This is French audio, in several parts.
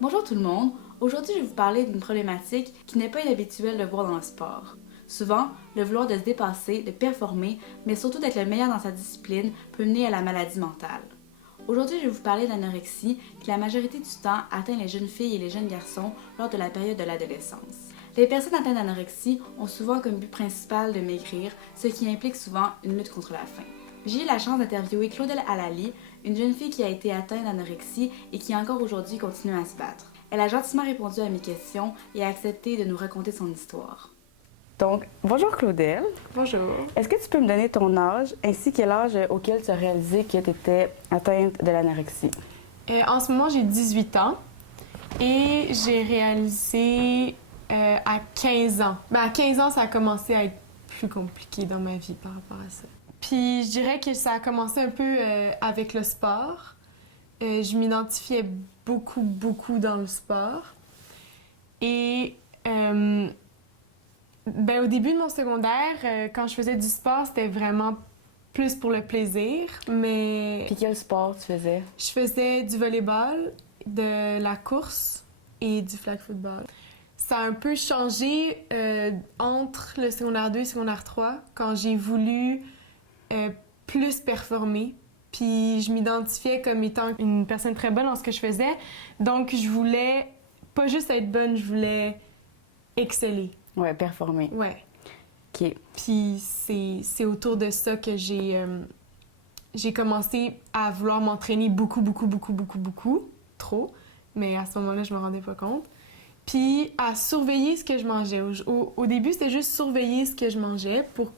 Bonjour tout le monde, aujourd'hui je vais vous parler d'une problématique qui n'est pas inhabituelle de voir dans le sport. Souvent, le vouloir de se dépasser, de performer, mais surtout d'être le meilleur dans sa discipline peut mener à la maladie mentale. Aujourd'hui je vais vous parler d'anorexie qui la majorité du temps atteint les jeunes filles et les jeunes garçons lors de la période de l'adolescence. Les personnes atteintes d'anorexie ont souvent comme but principal de maigrir, ce qui implique souvent une lutte contre la faim. J'ai eu la chance d'interviewer Claudel Alali, une jeune fille qui a été atteinte d'anorexie et qui encore aujourd'hui continue à se battre. Elle a gentiment répondu à mes questions et a accepté de nous raconter son histoire. Donc, bonjour Claudel. Bonjour. Est-ce que tu peux me donner ton âge ainsi que l'âge auquel tu as réalisé que tu étais atteinte de l'anorexie? En ce moment, j'ai 18 ans et j'ai réalisé à 15 ans. À 15 ans, ça a commencé à être plus compliqué dans ma vie par rapport à ça. Puis je dirais que ça a commencé un peu avec le sport. Je m'identifiais beaucoup dans le sport. Et au début de mon secondaire, quand je faisais du sport, c'était vraiment plus pour le plaisir, mais... Puis quel sport tu faisais? Je faisais du volleyball, de la course et du flag football. Ça a un peu changé entre le secondaire 2 et le secondaire 3, quand j'ai voulu plus performer. Puis je m'identifiais comme étant une personne très bonne dans ce que je faisais. Donc je voulais pas juste être bonne, je voulais exceller. Ouais, performer. Ouais. OK. Puis c'est autour de ça que j'ai commencé à vouloir m'entraîner beaucoup, trop. Mais à ce moment-là, je me rendais pas compte. Puis à surveiller ce que je mangeais. Au début, c'était juste surveiller ce que je mangeais pour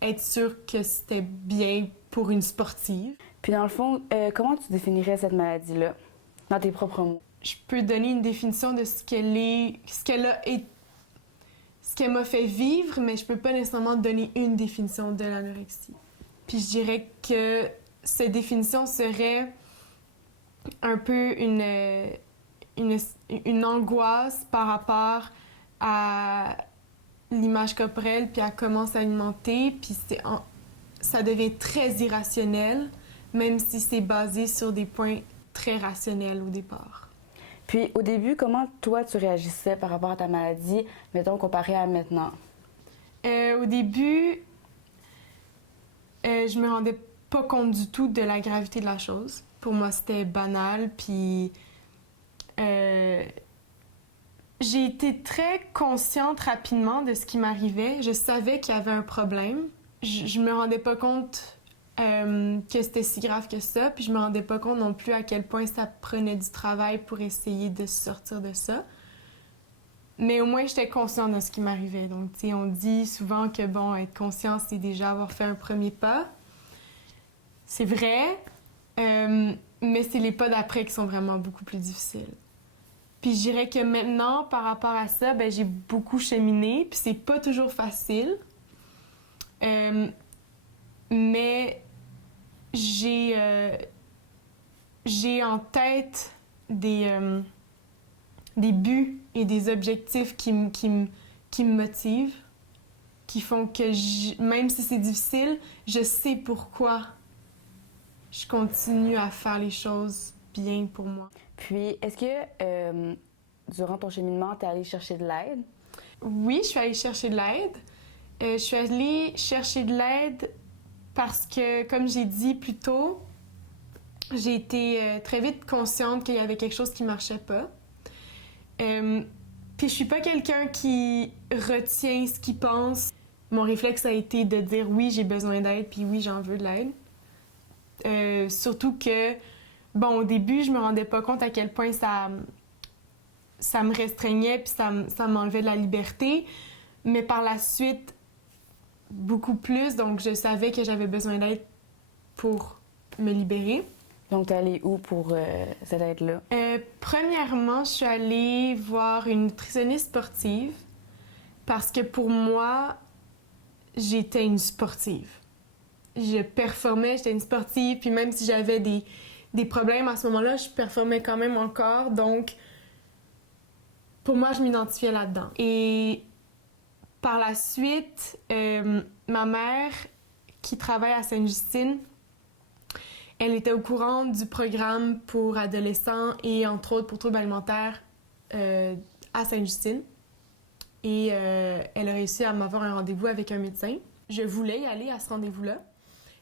être sûre que c'était bien pour une sportive. Puis dans le fond, comment tu définirais cette maladie-là, dans tes propres mots? Je peux donner une définition de ce qu'elle m'a fait vivre, mais je peux pas nécessairement donner une définition de l'anorexie. Puis je dirais que cette définition serait un peu une angoisse par rapport à l'image corporelle, puis à comment s'alimenter, puis ça devient très irrationnel, même si c'est basé sur des points très rationnels au départ. Puis au début, comment toi tu réagissais par rapport à ta maladie, mettons, comparé à maintenant? Au début, je me rendais pas compte du tout de la gravité de la chose. Pour moi, c'était banal, puis j'ai été très consciente rapidement de ce qui m'arrivait. Je savais qu'il y avait un problème. Je me rendais pas compte que c'était si grave que ça, puis je me rendais pas compte non plus à quel point ça prenait du travail pour essayer de sortir de ça. Mais au moins, j'étais consciente de ce qui m'arrivait. Donc, tu sais, on dit souvent que, bon, être conscient, c'est déjà avoir fait un premier pas. C'est vrai, mais c'est les pas d'après qui sont vraiment beaucoup plus difficiles. Puis je dirais que maintenant, par rapport à ça, j'ai beaucoup cheminé, puis c'est pas toujours facile. Mais j'ai en tête des buts et des objectifs qui me motivent, qui font que même si c'est difficile, je sais pourquoi je continue à faire les choses bien pour moi. Puis, est-ce que durant ton cheminement, tu es allée chercher de l'aide? Oui, je suis allée chercher de l'aide. Je suis allée chercher de l'aide parce que, comme j'ai dit plus tôt, j'ai été très vite consciente qu'il y avait quelque chose qui ne marchait pas. Puis je suis pas quelqu'un qui retient ce qu'il pense. Mon réflexe a été de dire oui, j'ai besoin d'aide, puis oui, j'en veux de l'aide. Surtout que, au début, je me rendais pas compte à quel point ça me restreignait, puis ça m'enlevait de la liberté. Mais par la suite, beaucoup plus, donc je savais que j'avais besoin d'aide pour me libérer. Donc, t'es allée où pour cette aide-là? Premièrement, je suis allée voir une nutritionniste sportive parce que pour moi, j'étais une sportive. Je performais, j'étais une sportive, puis même si j'avais des problèmes à ce moment-là, je performais quand même encore, donc pour moi, je m'identifiais là-dedans. Et par la suite, ma mère, qui travaille à Sainte-Justine, Elle était au courant du programme pour adolescents et entre autres pour troubles alimentaires à Sainte-Justine. Et elle a réussi à m'avoir un rendez-vous avec un médecin. Je voulais y aller à ce rendez-vous-là.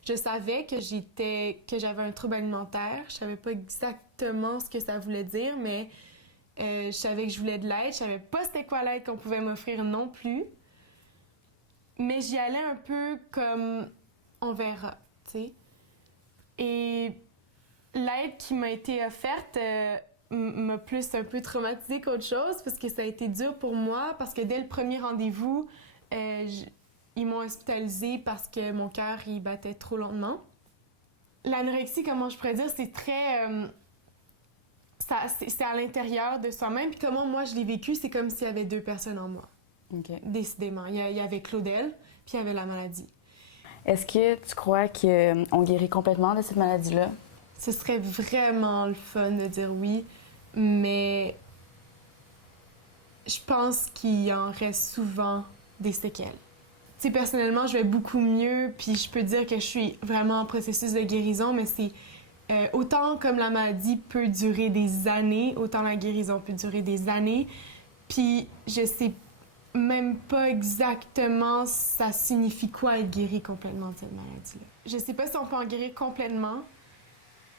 Je savais que j'avais un trouble alimentaire. Je savais pas exactement ce que ça voulait dire, mais je savais que je voulais de l'aide. Je savais pas c'était quoi l'aide qu'on pouvait m'offrir non plus. Mais j'y allais un peu comme on verra, tu sais. Et l'aide qui m'a été offerte m'a plus un peu traumatisée qu'autre chose parce que ça a été dur pour moi parce que dès le premier rendez-vous, ils m'ont hospitalisée parce que mon cœur il battait trop lentement. L'anorexie, comment je pourrais dire, c'est très... c'est à l'intérieur de soi-même. Puis comment moi je l'ai vécu, c'est comme s'il y avait deux personnes en moi. OK. Décidément. Il y avait Claudel, puis il y avait la maladie. Est-ce que tu crois qu'on guérit complètement de cette maladie-là? Ce serait vraiment le fun de dire oui, mais je pense qu'il en reste souvent des séquelles. Tu sais, personnellement, je vais beaucoup mieux, puis je peux dire que je suis vraiment en processus de guérison, mais c'est autant comme la maladie peut durer des années, autant la guérison peut durer des années, puis je sais même pas exactement ça signifie quoi être guéri complètement de cette maladie-là. Je sais pas si on peut en guérir complètement,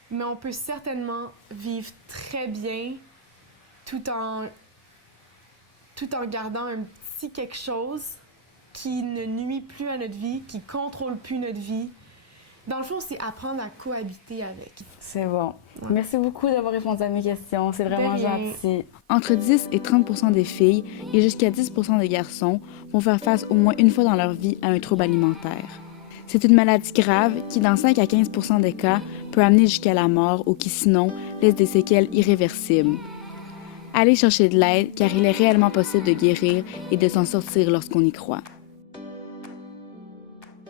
mais on peut certainement vivre très bien tout en gardant un petit quelque chose qui ne nuit plus à notre vie, qui contrôle plus notre vie. Dans le fond, c'est apprendre à cohabiter avec. C'est bon. Ouais. Merci beaucoup d'avoir répondu à mes questions. C'est vraiment De rien. gentil. Entre 10 et 30 % des filles et jusqu'à 10 % des garçons vont faire face au moins une fois dans leur vie à un trouble alimentaire. C'est une maladie grave qui, dans 5 à 15 % des cas, peut amener jusqu'à la mort ou qui, sinon, laisse des séquelles irréversibles. Allez chercher de l'aide car il est réellement possible de guérir et de s'en sortir lorsqu'on y croit.